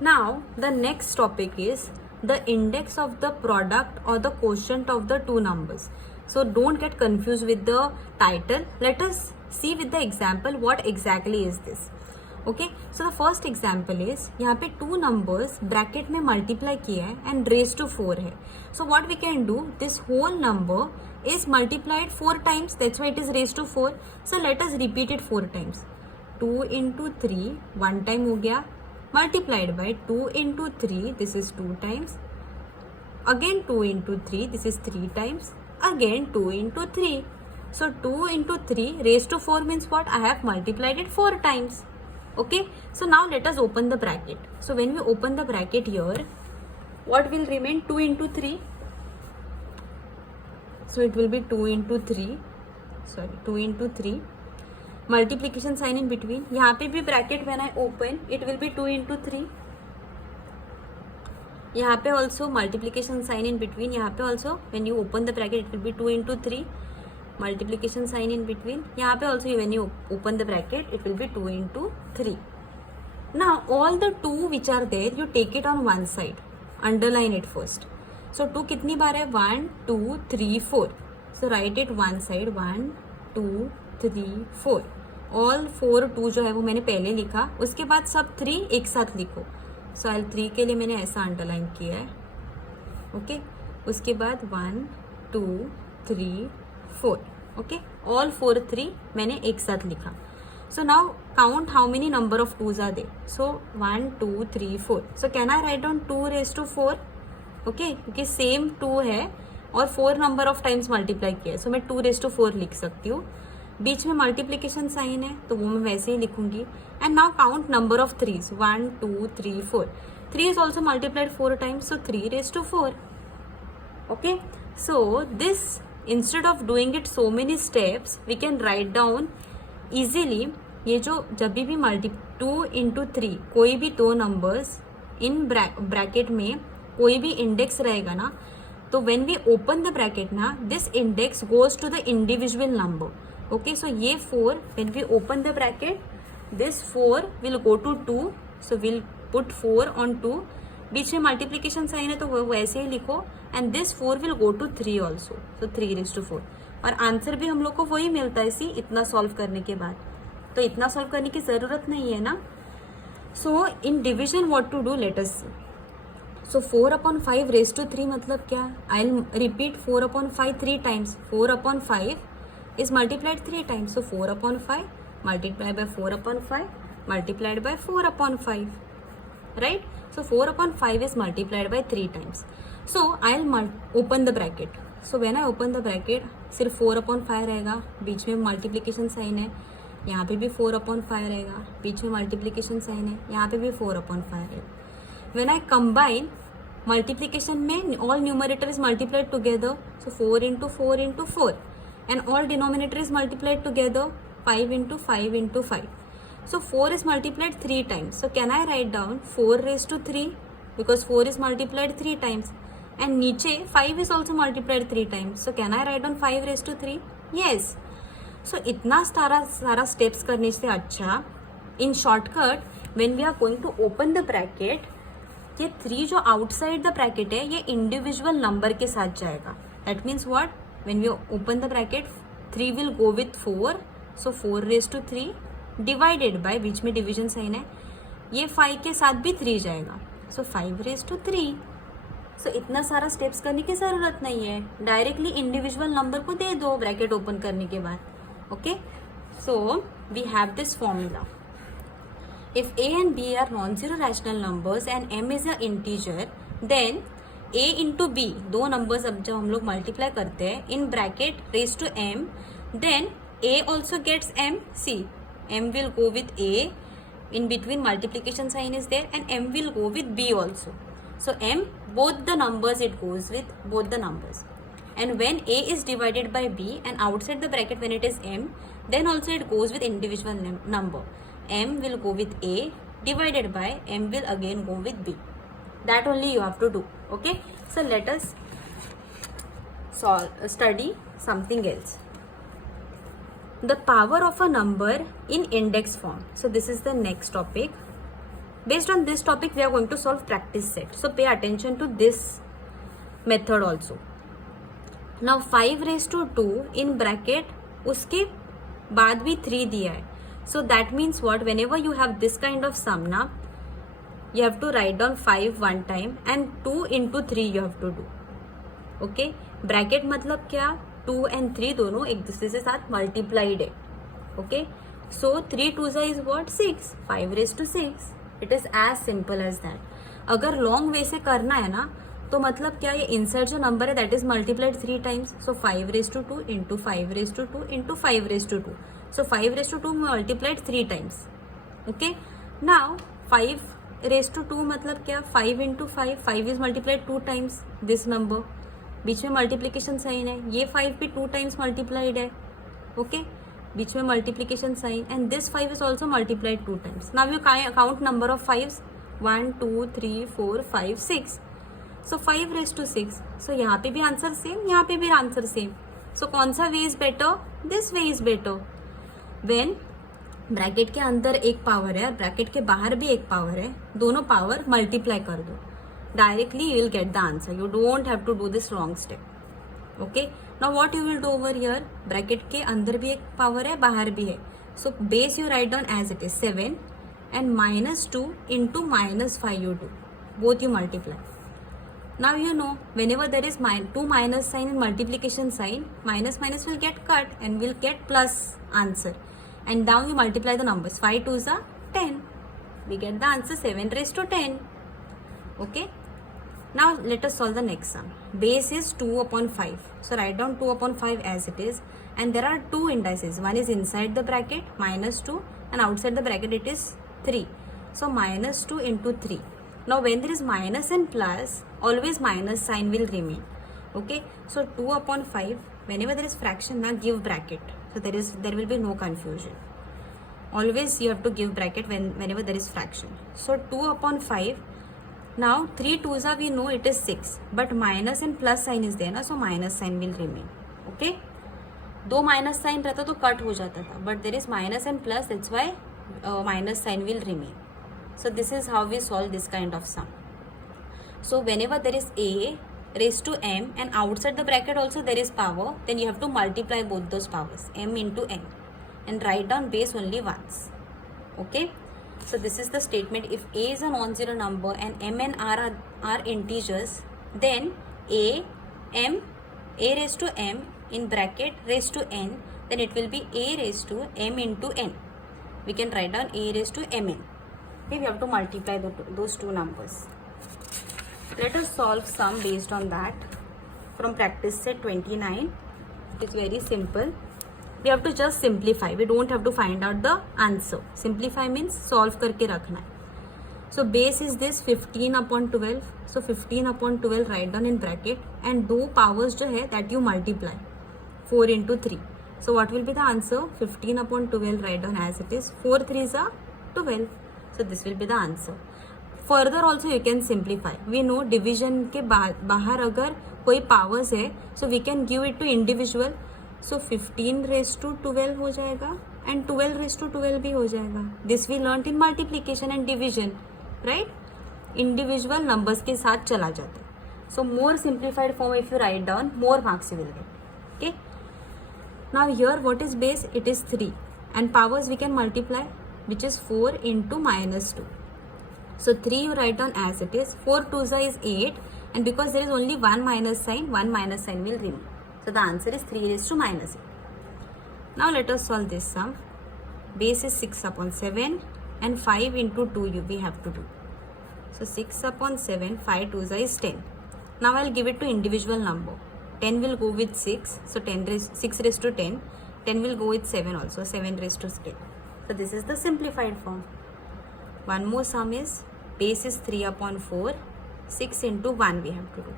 Now the next topic is the index of the product or the quotient of the two numbers. So don't get confused with the title. Let us see with the example what exactly is this. Okay, so the first example is यहाँ पे two numbers bracket में multiply किया है and raised to 4 है. So what we can do, this whole number is multiplied 4 times, that's why it is raised to 4. So let us repeat it 4 times. 2 into 3 1 time हो गया, multiplied by 2 into 3, this is 2 times, again 2 into 3, this is 3 times, again 2 into 3. So 2 into 3 raised to 4 means what? I have multiplied it 4 times. Okay, so now let us open the bracket. So when we open the bracket here, what will remain? 2 into 3. So it will be 2 into 3, sorry 2 into 3, multiplication sign in between. यहाँ पे भी bracket when I open it will be 2 into 3. यहाँ पे also multiplication sign in between. यहाँ पे also when you open the bracket it will be 2 into 3, multiplication sign in between. यहाँ पे also when you open the bracket it will be 2 into 3. Now all the 2 which are there you take it on one side, underline it first. So 2 कितनी बार है? 1 2 3 4. So write it one side, 1 2 3 4. All 4 2 जो है वो मैंने पहले लिखा, उसके बाद सब 3 एक साथ लिखो. सो ऑल 3 के लिए मैंने ऐसा अंडरलाइन किया है. ओके, उसके बाद 1 2 3 4. ओके, ऑल 4 3 मैंने एक साथ लिखा. So now count how many number of twos are there. So 1 2 3 4. So can I write down 2 raised to 4? Okay, क्योंकि सेम 2 है और 4 नंबर ऑफ टाइम्स मल्टीप्लाई किया है, सो मैं 2 raised to 4 लिख सकती हूँ. बीच में मल्टीप्लिकेशन साइन है तो वो मैं वैसे ही लिखूंगी. And now count number of threes, 1 2 3 4. 3 is also multiplied 4 times, so 3 raised to 4. Okay, so this instead of doing it so many steps we can write down easily. ये जो जब भी 2 into 3 कोई भी दो नंबर्स इन ब्रैकेट में कोई भी इंडेक्स रहेगा ना, तो when we open the bracket ना, this index goes to the individual number. Okay, so ये 4 when we open the bracket, this 4 will go to 2, so we'll put 4 on 2. बीच में multiplication sign है तो वो वैसे ही लिखो. And this 4 will go to 3 also, so 3 raised to 4. और answer भी हम लोग को वही मिलता है. सी इतना सॉल्व करने के बाद, तो इतना सॉल्व करने की ज़रूरत नहीं है ना. So in division what to do, let us see. So 4/5 raised to 3 मतलब क्या? I will repeat 4/5 3 times. 4/5 is multiplied 3 times. So 4/5 multiplied by 4/5 multiplied by 4/5, right? So 4/5 is multiplied by 3 times. So I'll open the bracket. So when I open the bracket, सिर्फ 4/5 रहेगा, बीच में multiplication sign है, यहाँ पे भी 4/5 रहेगा, बीच में multiplication sign है, यहाँ पे भी 4/5 रहेगा. When I combine multiplication में all numerator is multiplied together, so 4 into 4 into 4. And all denominator is multiplied together, 5 into 5 into 5. So 4 is multiplied 3 times. So can I write down 4 raised to 3? Because 4 is multiplied 3 times. And नीचे 5 is also multiplied 3 times. So can I write down 5 raised to 3? Yes. So इतना सारा steps करने से अच्छा, in shortcut, when we are going to open the bracket, ये 3 जो outside the bracket है, ये individual number के साथ जाएगा. That means what? When we open the bracket, 3 will go with 4, so 4 raised to 3 divided by, बीच में division sign है, ये 5 के साथ भी 3 जाएगा, so 5 raised to 3. so इतना सारा स्टेप्स करने की ज़रूरत नहीं है, डायरेक्टली इंडिविजुअल नंबर को दे दो ब्रैकेट ओपन करने के बाद. Okay, so we have this formula. If a and b are non-zero rational numbers and m is a integer, then a into b, दो नंबर्स अब जब हम लोग मल्टीप्लाई करते हैं in bracket raise to m, then a also gets m. See m will go with a, in between multiplication sign is there, and m will go with b also. So m, both the numbers it goes with both the numbers. And when a is divided by b and outside the bracket when it is m, then also it goes with individual number. M will go with a divided by m will again go with b. That only you have to do. Okay, so let us study something else. The power of a number in index form. So this is the next topic. Based on this topic, we are going to solve practice set. So pay attention to this method also. Now 5 raised to 2 in bracket, उसके बाद भी 3 दिया है. So that means what? Whenever you have this kind of sum ना, you have to write down 5 one time and 2 into 3 you have to do. Okay? Bracket मतलब क्या? 2 and 3 दोनों एक दूसरे से साथ multiplied है. Okay? So 3 2s is what? 6. 5 raised to 6. It is as simple as that. अगर लॉन्ग वे से करना है ना, तो मतलब क्या, ये इनसाइड जो नंबर है that is multiplied 3 times. So 5 raised to 2 into 5 raised to 2 into 5 raised to 2. So 5 raised to 2 multiplied 3 times. Okay, now 5 raised to 2 मतलब क्या, 5 into 5, 5 is multiplied 2 times this number. बीच में मल्टीप्लीकेशन साइन है, ये 5 भी 2 times multiplied है. Okay, बीच में multiplication sign, and this 5 is also multiplied 2 times. Now you count number of 5s, 1 2 3 4 5 6. So 5 raised to 6. सो यहाँ पे भी आंसर सेम, यहाँ पे भी आंसर सेम. सो कौन सा way is better? This way is better. When bracket के अंदर एक पावर है, ब्रैकेट के बाहर भी एक पावर है, दोनों पावर मल्टीप्लाई कर दो, directly you will get the answer. You don't have to do this long step. Okay, now what you will do over here? Bracket के अंदर भी एक पावर है, बाहर भी है. So base you write down as it is 7 and -2 into -5 you do. Both you multiply. Now you know whenever there is 2 minus sign and multiplication sign, minus will get cut and will get plus answer. And now you multiply the numbers. 5 2s are 10. We get the answer 7 raised to 10. Okay. Now let us solve the next sum. Base is 2 upon 5. So write down 2 upon 5 as it is. And there are two indices. One is inside the bracket -2 and outside the bracket it is 3. So -2 into 3. Now when there is minus and plus, always minus sign will remain. Okay. So 2 upon 5, whenever there is fraction, now give bracket. So there will be no confusion. Always you have to give bracket whenever there is fraction. So 2 upon 5. Now 3 2s are, we know it is 6. But minus and plus sign is there na, so minus sign will remain. Okay. दो minus sign रहता तो cut हो जाता था, but there is minus and plus, that's why minus sign will remain. So this is how we solve this kind of sum. So whenever there is a raised to m and outside the bracket also there is power, then you have to multiply both those powers, m into n, and write down base only once. Okay, so this is the statement. If a is a non-zero number and m and r are integers, then a raised to m in bracket raised to n, then it will be a raised to m into n. We can write down a raised to mn. Okay, we have to multiply those two numbers. Let us solve sum based on that from practice set 29. It's very simple. We have to just simplify. We don't have to find out the answer. Simplify means solve करके रखना है. So base is this 15 upon 12. So 15 upon 12 write down in bracket, and दो powers जो है that you multiply, 4 into 3. So what will be the answer? 15 upon 12 write down as it is. 4 3s are 12. So this will be the answer. Further also you can simplify. We know division के बाहर अगर कोई powers है, so we can give it to individual. So 15 raised to 12 हो जाएगा and 12 raised to 12 भी हो जाएगा. This we learnt in multiplication and division, right? Individual numbers के साथ चला जाता है. So more simplified form if you write down, more marks you will get. Okay. Now here what is base? It is 3, and powers we can multiply, which is 4 into -2. So 3 you write down as it is. 4 2s is 8, and because there is only one minus sign will remain. So the answer is 3 raised to -8. Now let us solve this sum. Base is 6 upon 7 and 5 into 2 we have to do. So 6 upon 7, 5 2s is 10. Now I'll give it to individual number. 10 will go with 6, so 6 raised to 10. 10 will go with 7 also, 7 raised to 10. So this is the simplified form. One more sum is base is 3 upon 4, 6 into 1 we have to do.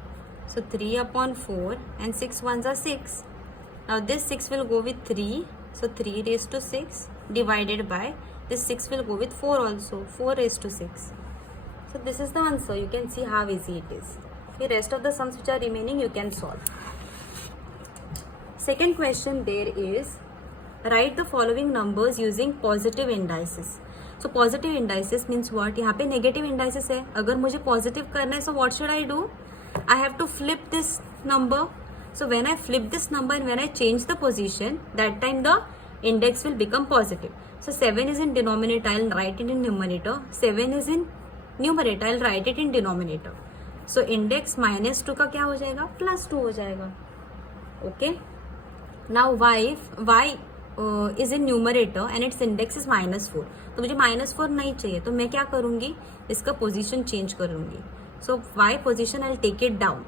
So 3 upon 4 and 6 ones are 6. Now this 6 will go with 3, so 3 raised to 6 divided by this 6 will go with 4 also, 4 raised to 6. So this is the answer. You can see how easy it is. The rest of the sums which are remaining you can solve. Second question there is, write the following numbers using positive indices. So positive indices means what, यहाँ पे negative indices है, अगर मुझे positive करना है so what should I do, I have to flip this number. So when I flip this number and when I change the position, that time the index will become positive. So 7 is in denominator, I'll write it in numerator. 7 is in numerator, I'll write it in denominator. So index -2 का क्या हो जाएगा, +2 हो जाएगा. Okay. Now y is in numerator and its index is -4. तो मुझे -4 नहीं चाहिए, तो मैं क्या करूँगी, इसका पोजीशन चेंज करूँगी. So y position I'll take it down.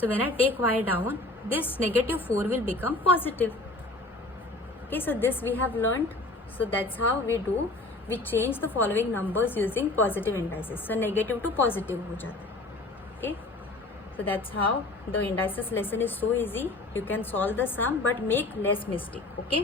So when I take y down, this -4 will become positive. Okay, so this we have learned. So that's how we do. We change the following numbers using positive indices. So negative to positive हो जाता है. Okay. So that's how the indices lesson is so easy. You can solve the sum but make less mistake. Okay.